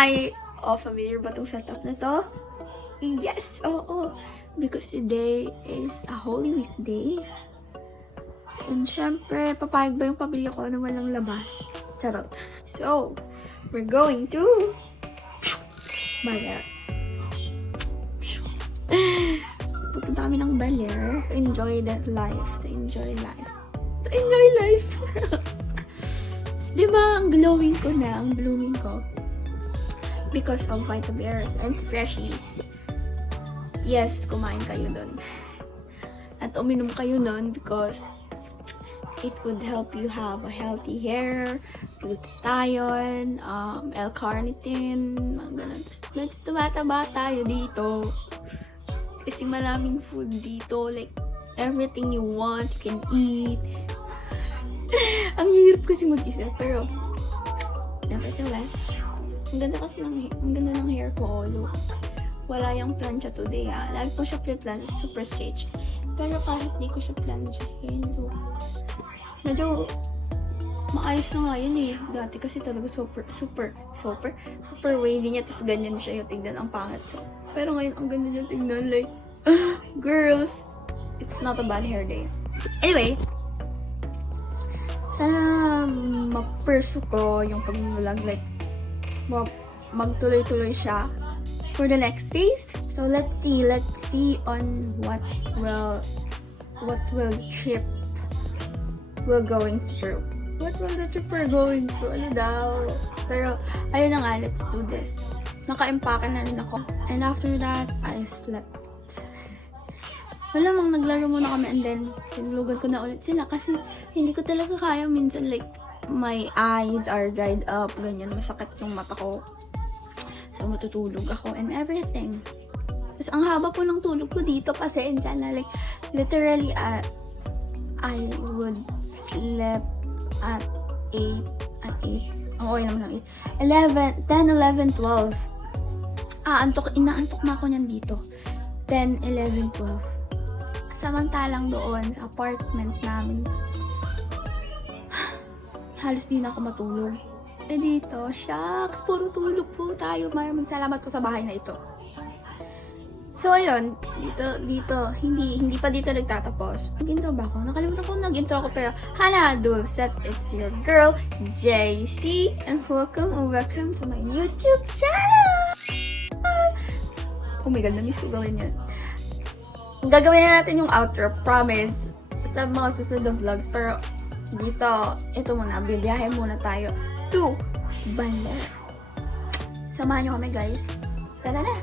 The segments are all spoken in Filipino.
Hi! Familiar ba tong setup na to? Yes! Oo! Because today is a Holy Week day. And syempre, papayag ba yung pamilya ko na walang labas? Charot. So, we're going to Baler. Pupunta kami ng Baler to enjoy that life. To enjoy life. To enjoy life! Diba, ang glowing ko na, ang blooming ko. Because of Vita Bears and Freshies. Yes, kumain kayo dun. At uminom kayo nun because it would help you have a healthy hair, glutathione, L-carnitine, mga ganun. Tapos tumataba tayo dito. Kasi maraming food dito. Like, everything you want, you can eat. Ang hirap kasi mag-isa. Pero, nevertheless, ang ganda ng hair ko. Look. Wala yung plancha today, ha. Lagi ko siya plancha, super sketch. Pero kahit di ko siya planchahin, look. Medyo maayos na nga yun eh. Dati kasi talaga super wavy niya. Tapos ganyan siya yung tignan. Ang pangit siya. Pero ngayon, ang ganda niya tignan. Like, girls, it's not a bad hair day. Anyway, sana ma-pursue ko yung pag-vlog. Like, magtuloy-tuloy siya for the next days. So let's see on what will the trip we're going through. What will the trip we're going through? Ano daw? Pero ayun na nga, let's do this. Naka-empake na rin ako. And after that, I slept. Wala mang naglaro muna kami and then sinulugan ko na ulit sila kasi hindi ko talaga kaya minsan, like my eyes are dried up, ganyan, masakit yung mata ko. So, matutulog ako and everything. Tapos, ang haba po ng tulog ko dito kasi na, like, literally, I would sleep at 8, okay naman ng 8, 10, 11, 12. Inaantok na ako niyan dito. 10, 11, 12. Samantalang doon, sa apartment namin, halos di na ako matulog. Eh dito, shucks, puro tulog po tayo. Maraming salamat po sa bahay na ito. So ayun, dito, hindi pa dito nagtatapos. Nag-intro ba ako? Nakalimutan ko nag-intro ako pero Hana Dulcet, it's your girl, JC, and welcome to my YouTube channel! Oh my god, na-miss ko gawin yun. Gagawin na natin yung outro, promise, sa mga susunod na vlogs, pero dito, ito muna, bibiyahe muna tayo to Baler. Samahan nyo kami, guys. Tara na!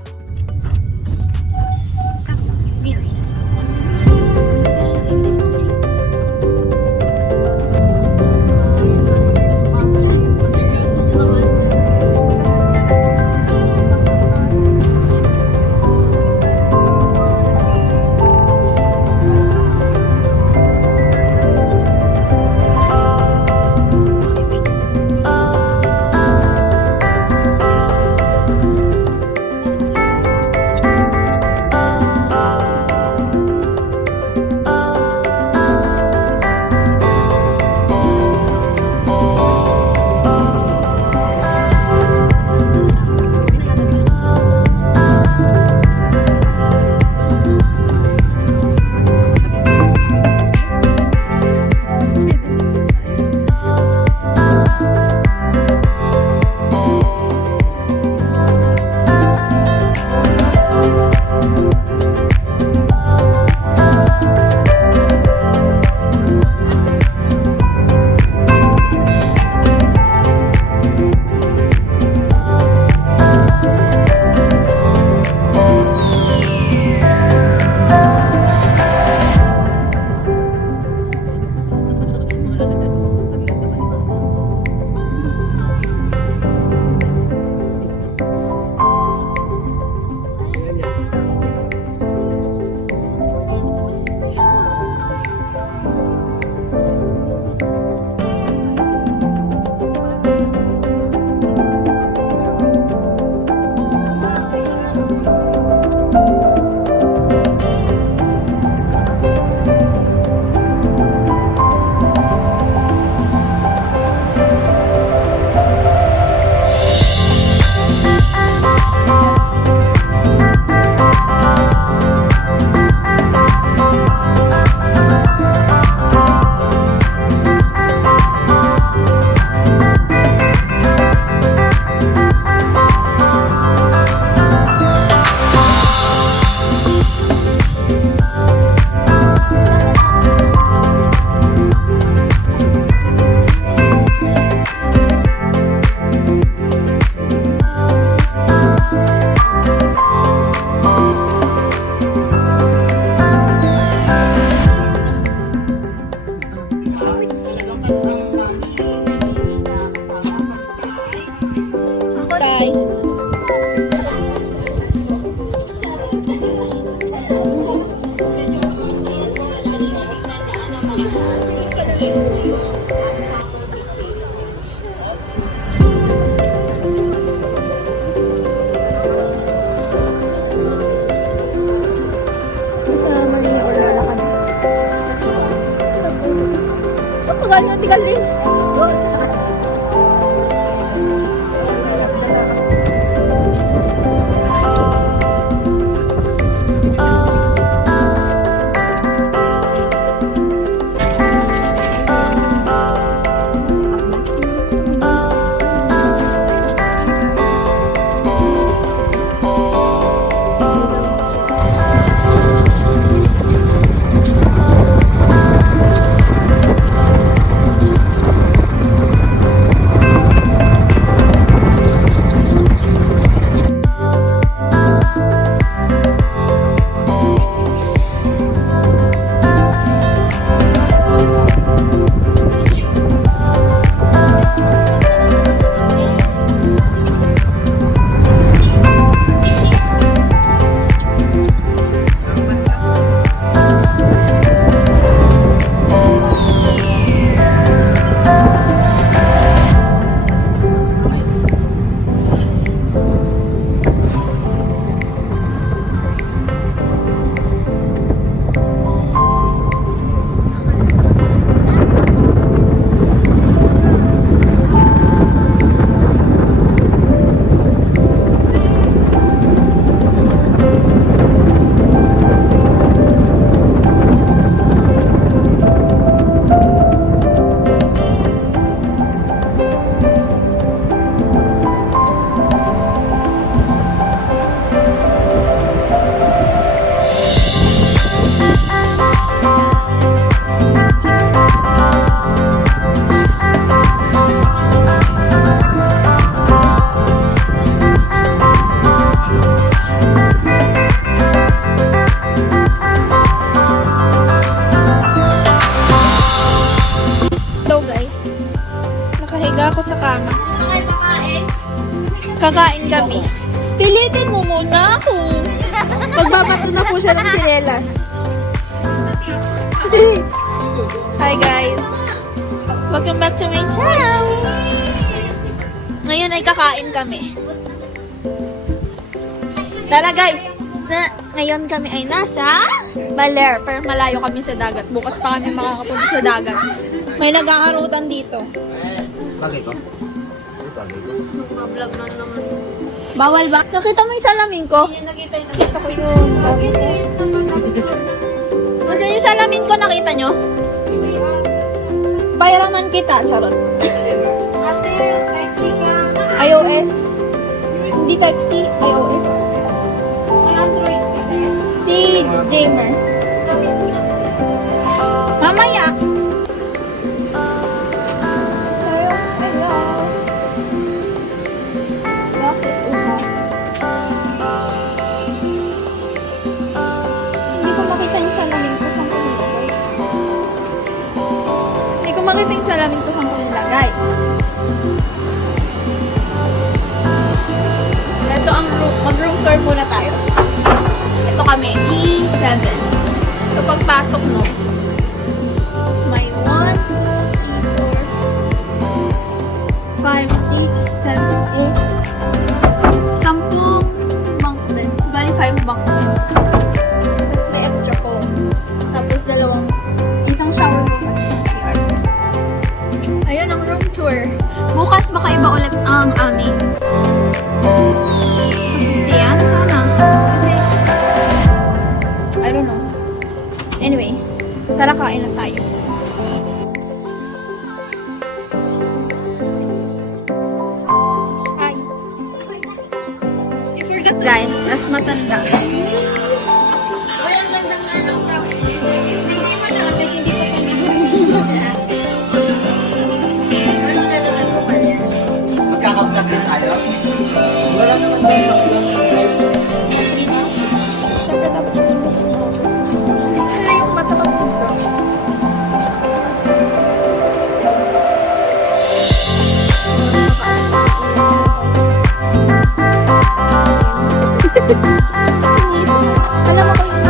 Tigal nyo, tigal din. Kakain kami. Pilitin mo muna kung magbabato na po siya ng tsinelas. Hi guys! Welcome back to my channel! Ngayon ay kakain kami. Tara guys! Ngayon kami ay nasa Baler, pero malayo kami sa dagat. Bukas pa kami makakapunta sa dagat. May nag-aarutan dito. Bagay ko. Vlog na naman. Bawal ba? Nakita mo yung salamin ko? Nakita ko yun. Kasi yung salamin ko, nakita nyo? Bayaraman kita, charot. iOS. Hindi Type-C, iOS. Si Gamer. Mamaya. Makita yung salamin ko saan ko nilagay. Ito ang room. Mag-room tour muna tayo. Ito kami, E7. So, pagpasok mo, may 1, 3, 4, 5, 6, 7, 8, 10 bunk beds. Bali, 5 bunk beds. Tapos may extra foam. Tapos isang shower room at isang CR. Ayun ang room tour. Bukas makaiba ulit ang amin. Magsistayan sana. Kasi, I don't know. Anyway, tara kain na tayo. Hi. Guys, as matanda. Magkakapsak din tayo. Wala naman tayo sa Siyempre dapat yung imbas mo. Wala yung mata pa dito. Alam mo ko yung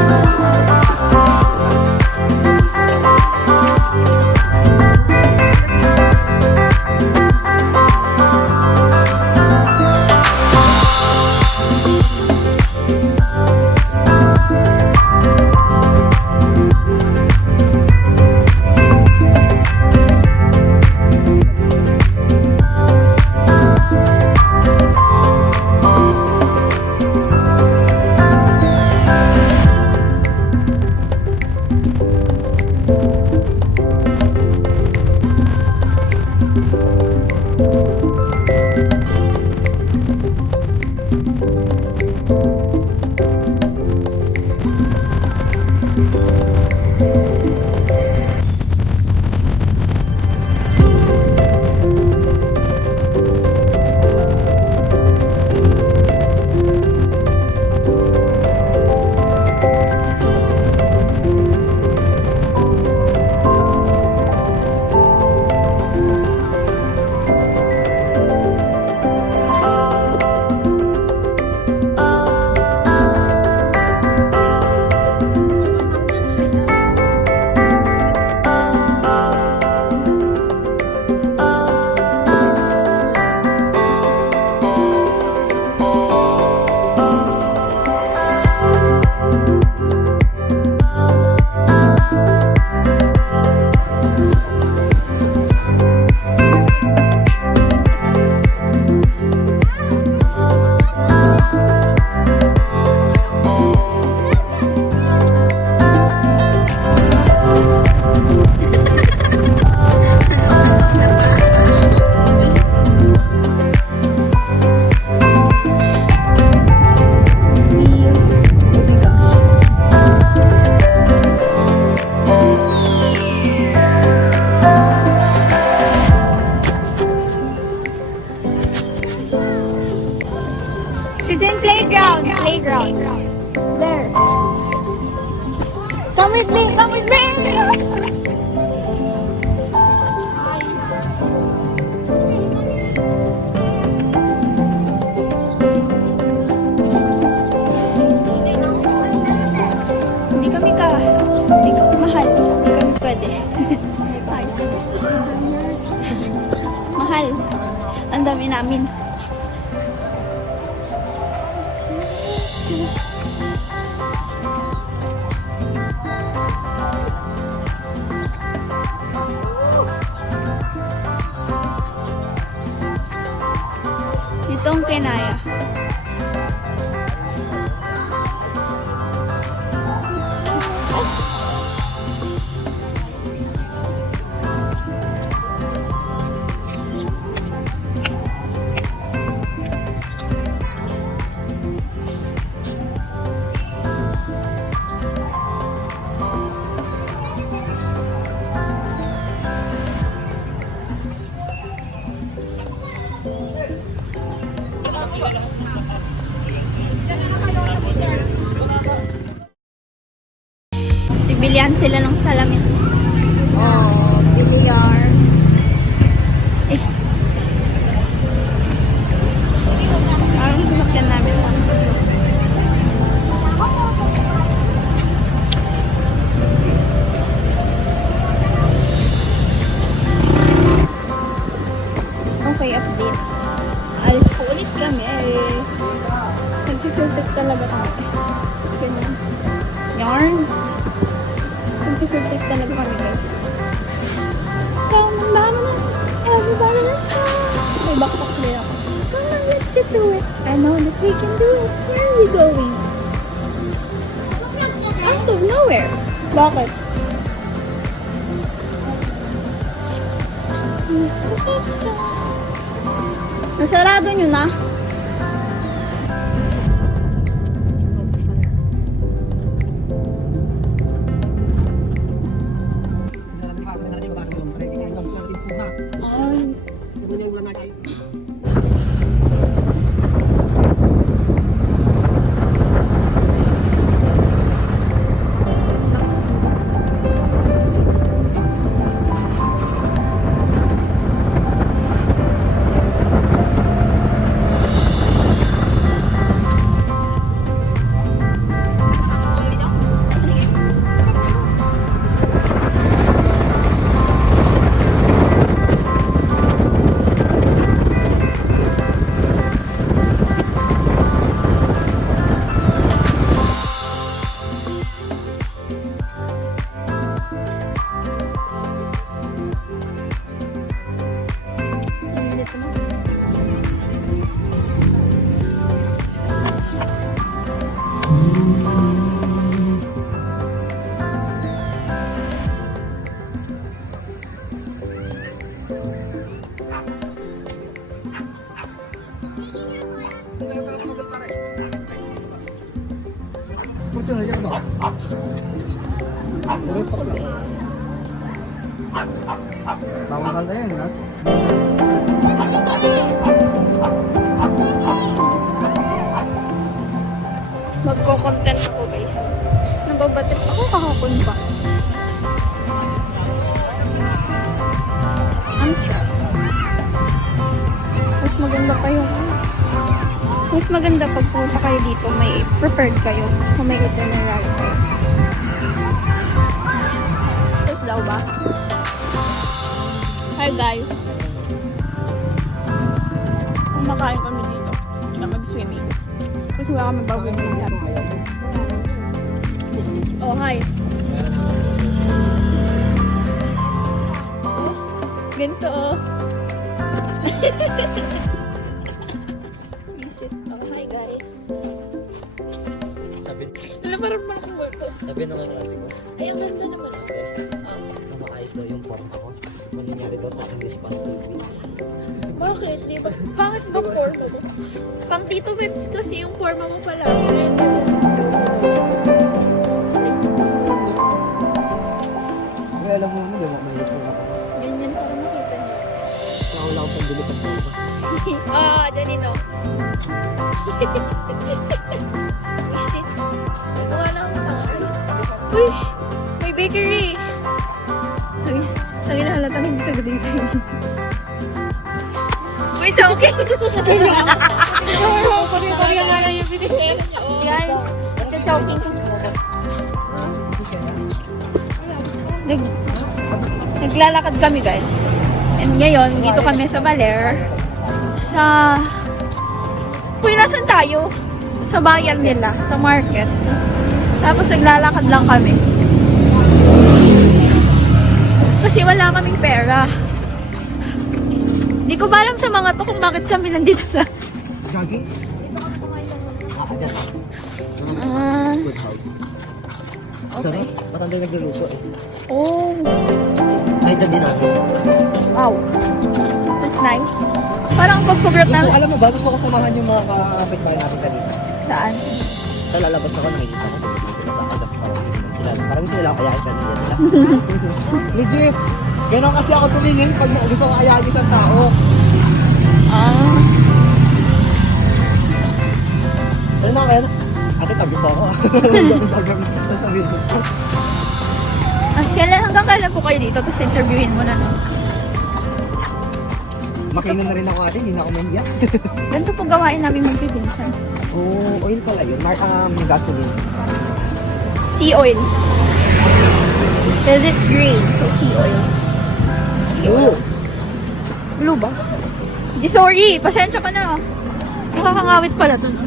Come with me! Hindi kami mahal. Hindi kami pwede. Mahal. Ang dami namin. Dito ang kinaya. Sibilian sila ng salamin. Oh, biliar. Eh. Parang sumakyan namin lang. Okay, update. Alis po ulit kami. Nag-filter talaga kami. Ganyan. Yarn. Nag-filter talaga kami, guys. Come on, bananas! Everybody, let's go! May backpack din ako. Come on, let's get to it. I know that we can do it. Where are we going? Out of nowhere. Bakit? Nasarado nyo na. Bawal na yan, ha? Magko-content ako, guys. Nababatrip ako kahapon pa. I'm stressed. Mas maganda pa yung mas maganda pag punta kayo dito, may prepared kayo. Kung may itinerary kayo. Tapos daw ba? Hi guys. Kumakain kami dito. Hindi na mag-swimming. Kasi wala kami bagong ulam. Oh, hi. Ganito oh. Visit. Oh, hi guys. Sabi, Ano parang malakang multo? sabi ng klase ko, Ay, ang ganda naman. na maayos daw yung form ko. Kung nangyari daw sa akin this past 2 weeks. Bakit? Di ba? Bakit ba forma mo? Pang Tito Whips kasi yung forma mo pala. Kaya nandiyan. Pero alam mo naman, di ba, may lupong ako. Ganyan para makita niyo. Kaya wala akong pandulot ang forma. Ah, ganito. Visit. Mukha na akong pangalis. Uy! May bakery! Ang inahalata ng taga dito. Uy, joking! Guys, joking ko. Naglalakad kami, guys. And ngayon, dito kami sa Baler. Uy, nasan tayo? Sa bayan nila, sa market. Tapos naglalakad lang kami. Kasi wala kaming pera. Hindi ko ba alam sa mga to kung bakit kami nandito sa... Jogging? Dyan. Good house. Sarap. Matanda yung nagluluto eh. Oh, Ay, dyan natin. wow. That's nice. Parang pagkugrot na... Alam mo ba, gusto ko samahan yung mga kapitbahay natin kanina. Saan? Sa lalabas ako, nakikita ko. Sila sa atas, parang tingin sila. Parang sila lang kayain kanina sila. Legit! Ganon kasi ako tumingin pag gusto ko ayahin isang tao. Ah. Ano na kaya? Ate, tabi pa ako. Hanggang kailan po kayo dito? Tapos interviewin mo na, no? Makainom na rin ako ate, hindi na ako mahiya. Ganito po gawain namin magpipinsan. Oh, oil pala yun. Gasoline. Sea oil. Because it's green, so sea oil. Sea oil. Oh, Blue ba? Di, sorry! Pasensya ka na. Nakakangawit pala to, no?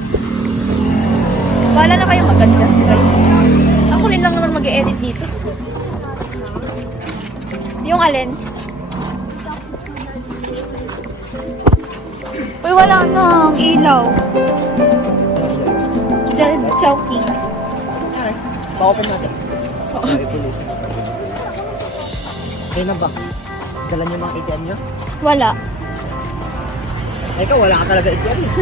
Bahala na kayo mag-adjust, guys. Ako rin lang naman mag-e-edit dito. Yung alin? Uy, wala na ang ilaw. Chowking. ay, pa-open natin. Ay, police. Kayo na ba? Dala niyo mga ATM niyo? Wala. Ay, ikaw, wala ka talaga ATM eh.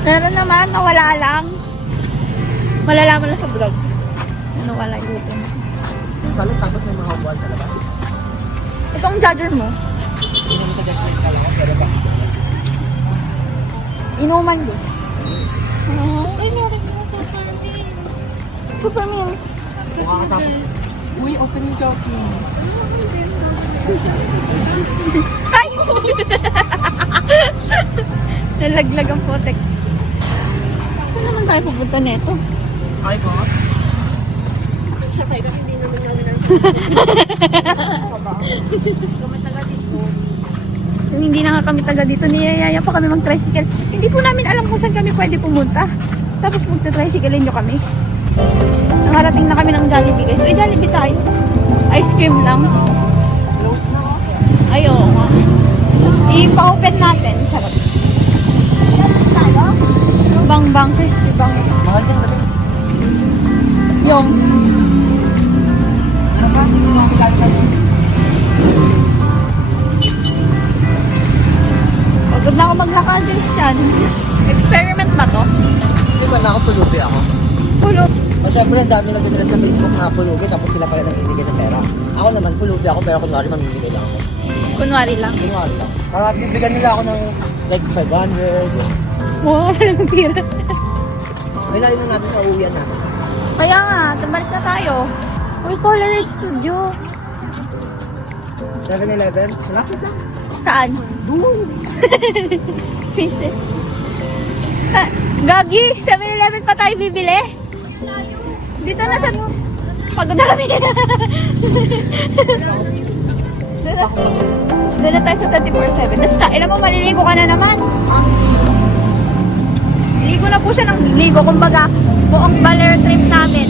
Meron naman, nawala lang. Malalaman na sa vlog. Ano wala yung ATM. Salit, tapos may mga upuan sa labas. Itong charger mo, Hindi naman sa judgment ka lang ako, pero bakit? inuman din. Ay, meron na Superman. Superman. Mukha ka tapos. Uy, open yung joking. Ay! Nalaglag ang potek. Saan naman tayo pupunta nito? Ay, boss. Sakay kasi hindi naman namin ang Kung hindi na nga kami taga dito, niyayaya pa kami mag-tricycle. Hindi po namin alam kung saan kami pwede pumunta. Tapos magta-tricycle nyo kami. Nakarating na kami ng Jollibee, guys. Uy, Jollibee tayo. Ice cream lang. Ayaw nga. I-pa-open natin. Charot. Bang crispy bang. Mahal din ba? Yung. Ano ba? Hindi mo nakikita niyo. Pagod na ako maglakad, Christian. Experiment ba to? Hindi ba na ako pulubi ako? Pulo. O syempre, ang dami nagdadala sa Facebook na pulubi, tapos sila pala namimigay ng pera. Ako naman, pulubi ako, pero kunwari mamimigay lang ako. Kunwari lang. Kunwari lang. Para bibigyan nila ako ng like 500. Mukha ka talagang tira. May layo na natin, nauwian natin. Kaya nga, tumalik na tayo. Uy, Polaroid Studio. 7-Eleven, malapit lang. Saan? Doon. Visit. Ah, Gagi, 7-Eleven pa tayo bibili. Dito na sa... Pagod na kami. Doon na tayo sa 24/7. Tapos alam mo, maliligo ka na naman. Ligo na po siya ng ligo. Kumbaga, buong Baler trip namin.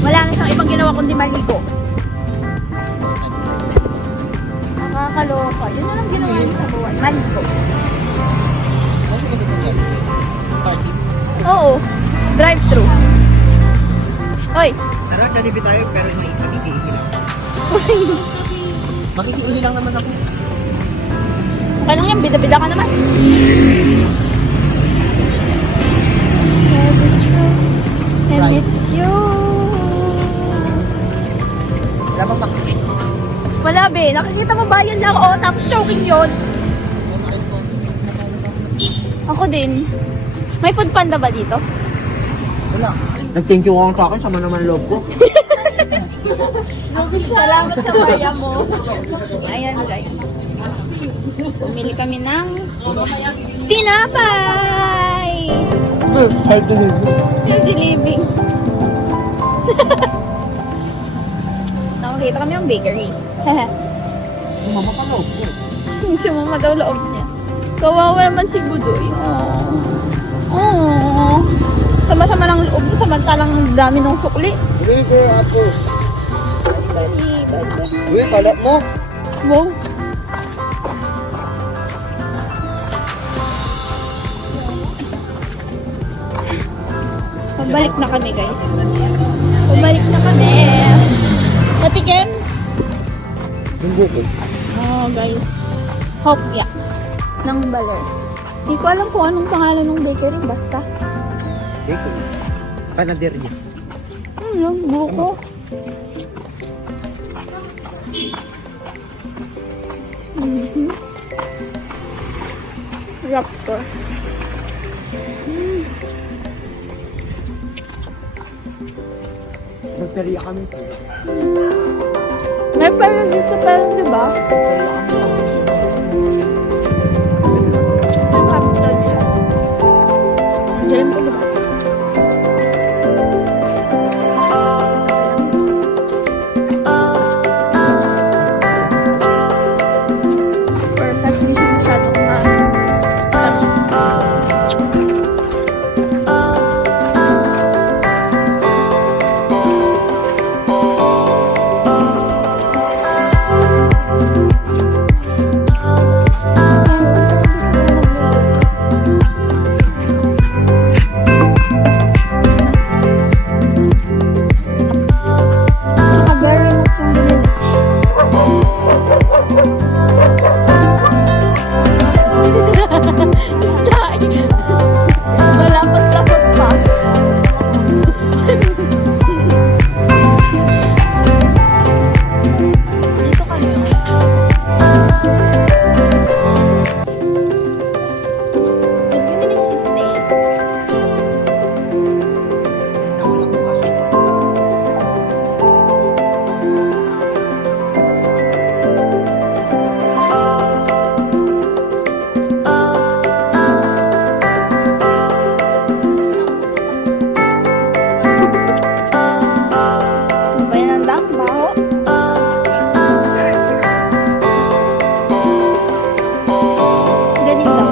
Wala na siyang ibang ginawa kundi maligo. Nakakaloka. Yun na lang ginawa niya sa buwan. Maligo. Ano ba dito yan? Parking. Oo. Drive-thru. Oy. Tara, Jollibee tayo, pero makikiihi lang. Makikiihi lang naman ako. Okay lang yan. Bida-bida ka naman. And it's you. Wala bang makikiihi? Wala be. Nakikita mo ba yun lang? Oo. Tapos choking yun. So, nakis ko. Ako din. May food panda ba dito? Wala. Nag-thank you ka sa akin, sama naman loob ko. Salamat sa Maria mo. Ayan guys. Bumili kami ng tinapay! Healthy living. Nakakita kami ng bakery. Mamapalaw. Sumama daw loob niya. Kawawa naman si Budoy. Oh. Sama-sama ng loob samantalang dami ng sukli. River ako. Uy, kalat mo. Wow. Pabalik na kami guys. Pabalik na kami. Patikim? Hindi ko. Oh guys. Hopya. Ng Baler. Hindi ko alam kung anong pangalan ng bakery. Basta. Bakery. Kanadir niya. Yung buko. Raptor. Nagteriya kami. May parang dito parang diba? Yung capital siya. Diyan po diba? Perfect. Hindi siya masyadong tamis. Saka very much yung binili. Stay! Malapot-lapot pa. Dito kami. Nag-minutes si Stay. Hindi ko lang kasi. Bayan ng dam, baho. Ganito.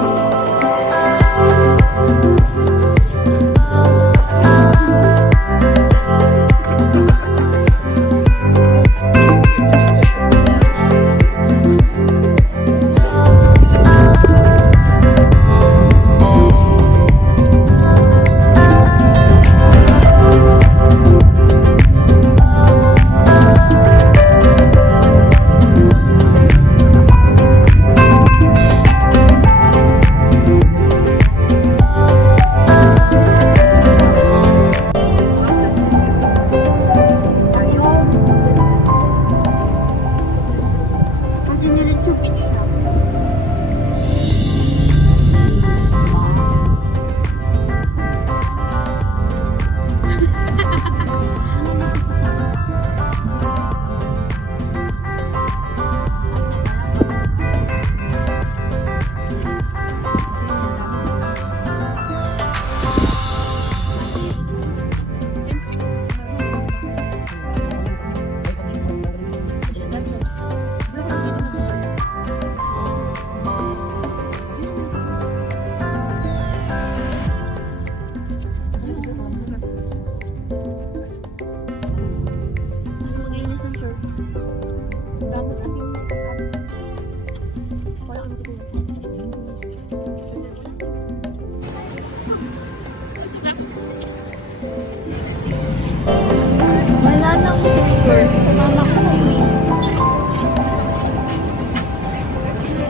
Wala nang picture. Sumama ko sa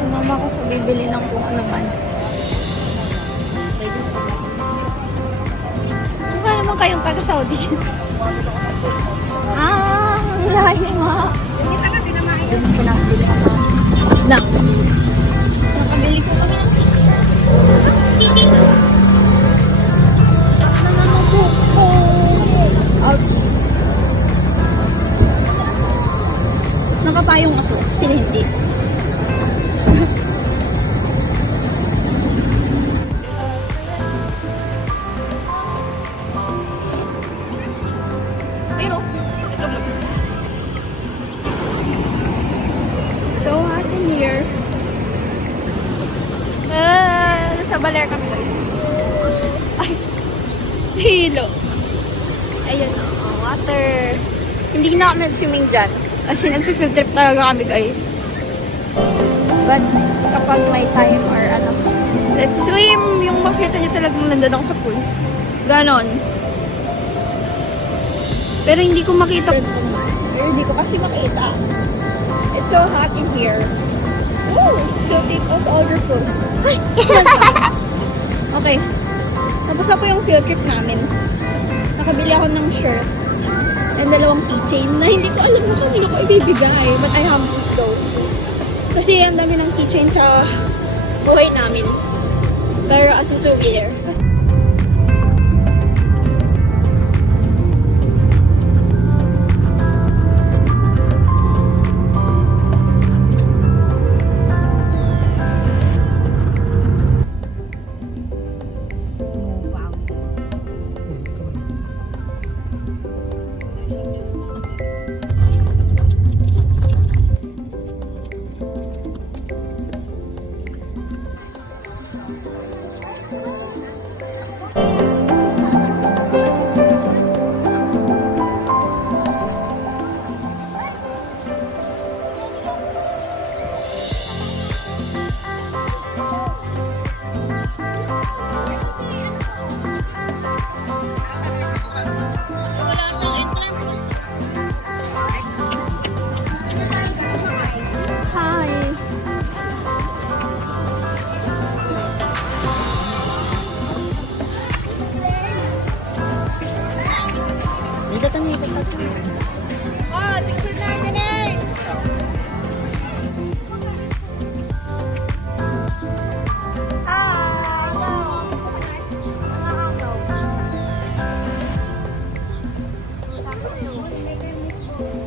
Sumama ko sa bibili ng kung ano man. Mukha naman kayong taga-Saudi siya. Lahi nga. Na. Nakabili ko kami. Naman ang buhok ko. Ouch. Nakapayong ako, sila hindi. Pero, So hot in here. sa Baler kami guys. Ay, hilo. Ayan o, water. Hindi na kami nag-swimming dyan. Kasi nag-field trip talaga kami guys. But, kapag may time or ano, let's swim! Yung makita niyo talagang nandun ako sa pool. Ganon. Pero hindi ko makita. Pero hindi ko kasi makita. It's so hot in here. Woo! So, take off all your clothes. Okay. Tapos na po yung field trip namin. Nakabili ako ng shirt and 2 keychain na hindi ko alam kung kanino ko ibibigay. But I have those. Kasi ang dami ng keychain sa buhay namin. Pero as a souvenir. Hi! Oh, picture na yan eh!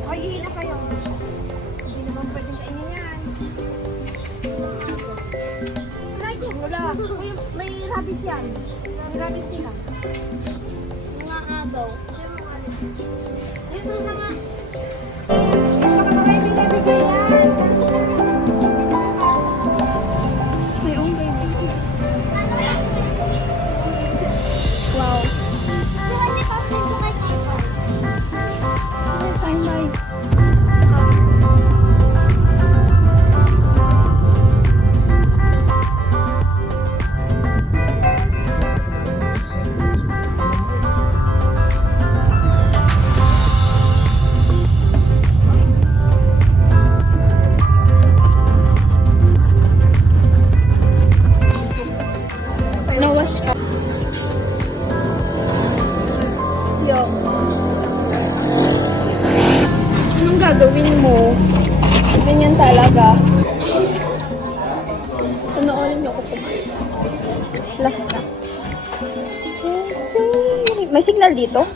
Oy, hihila kayo. Hindi naman pwedeng kainin yan. Wala. May rabies yan. May rabies sila. Mga abaw. Dito na nga. Baka mga hindi nabigay yan. May ungay na. Wow. Fine, bye. Nawash up. Yo. Anong gagawin mo? Ganyan talaga. Panoorin niyo ako kumain. Last na. May signal dito?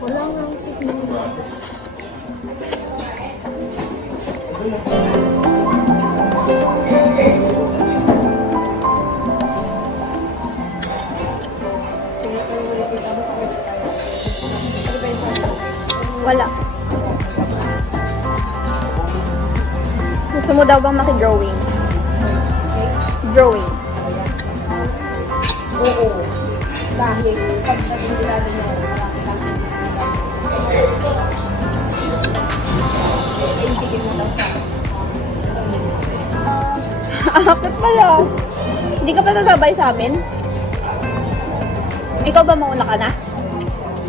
Wala nga ang signal. Wala. Gusto mo daw bang maki-drawing? Drawing. Oo. Dahil pag naging mo, marami lang. Iibigin mo daw siya. Bakit pala? Hindi ka pa sasabay sa amin? Ikaw ba mauna ka na?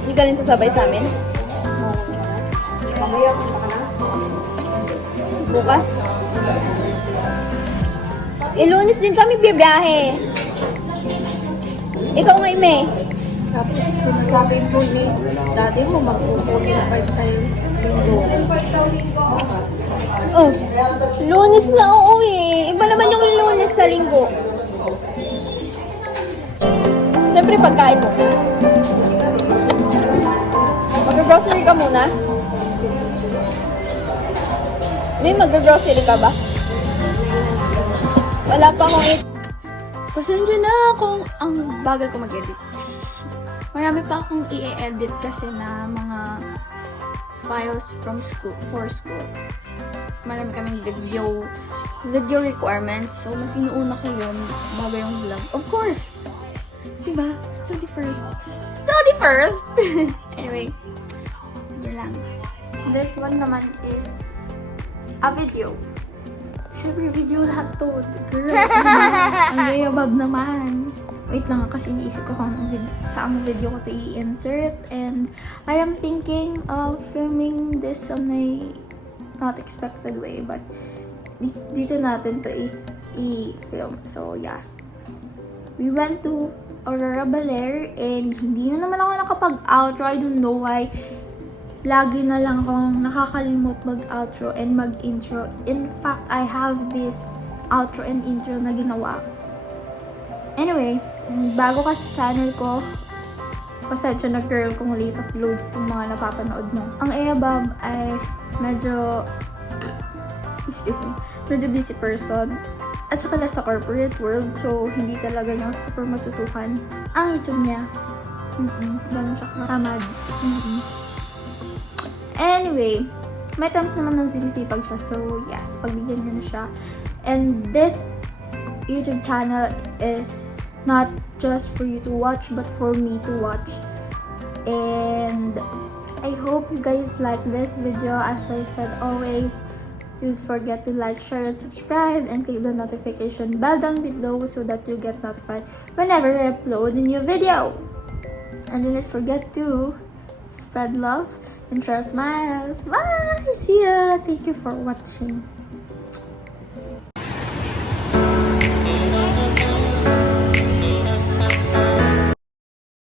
Hindi ka rin sasabay sa amin? Mamaya, punta ka na. Bukas? Lunes din kami bibiyahe. Ikaw nga, Ime. Tapos, sinasabi mo ni daddy mo, mag-45 tayo linggo. Oh, Lunes na uuwi. Iba naman yung Lunes sa linggo. Siyempre, pagkain mo. Mag-grocery ka muna. May mag-grocery ka ba? Wala pa akong Pasensya na kung ang bagal ko mag-edit. Marami pa akong i-edit kasi na mga files for school. Marami kaming video requirements. So, mas inuuna ko yun bago yung vlog. Of course! Diba? Study first. Study first! Anyway, yun lang. This one naman is a video. Siyempre, video lahat to. Girl, ang yayabag naman. Wait lang kasi iniisip ko kung saan video ko to i-insert. And I am thinking of filming this on a not expected way. But dito natin to i-film. So, yes. We went to Aurora Baler and hindi na naman ako nakapag-outro. I don't know why. Lagi na lang akong nakakalimot mag-outro and mag-intro. In fact, I have this outro and intro na ginawa. Anyway, bago ka sa channel ko, pasensya na girl kung late uploads itong mga napapanood mo. Ang Ayabab ay medyo busy person. At saka nasa corporate world, so hindi talaga niya super matutukan ang YouTube niya. Ganun siya katamad. Anyway, may times naman nang sinisipag siya. So, yes, pagbigyan niyo na siya. And this YouTube channel is not just for you to watch, but for me to watch. And I hope you guys like this video. As I said always, don't forget to like, share, and subscribe. And click the notification bell down below so that you get notified whenever I upload a new video. And do not forget to spread love and share smiles. Bye! See ya! Thank you for watching.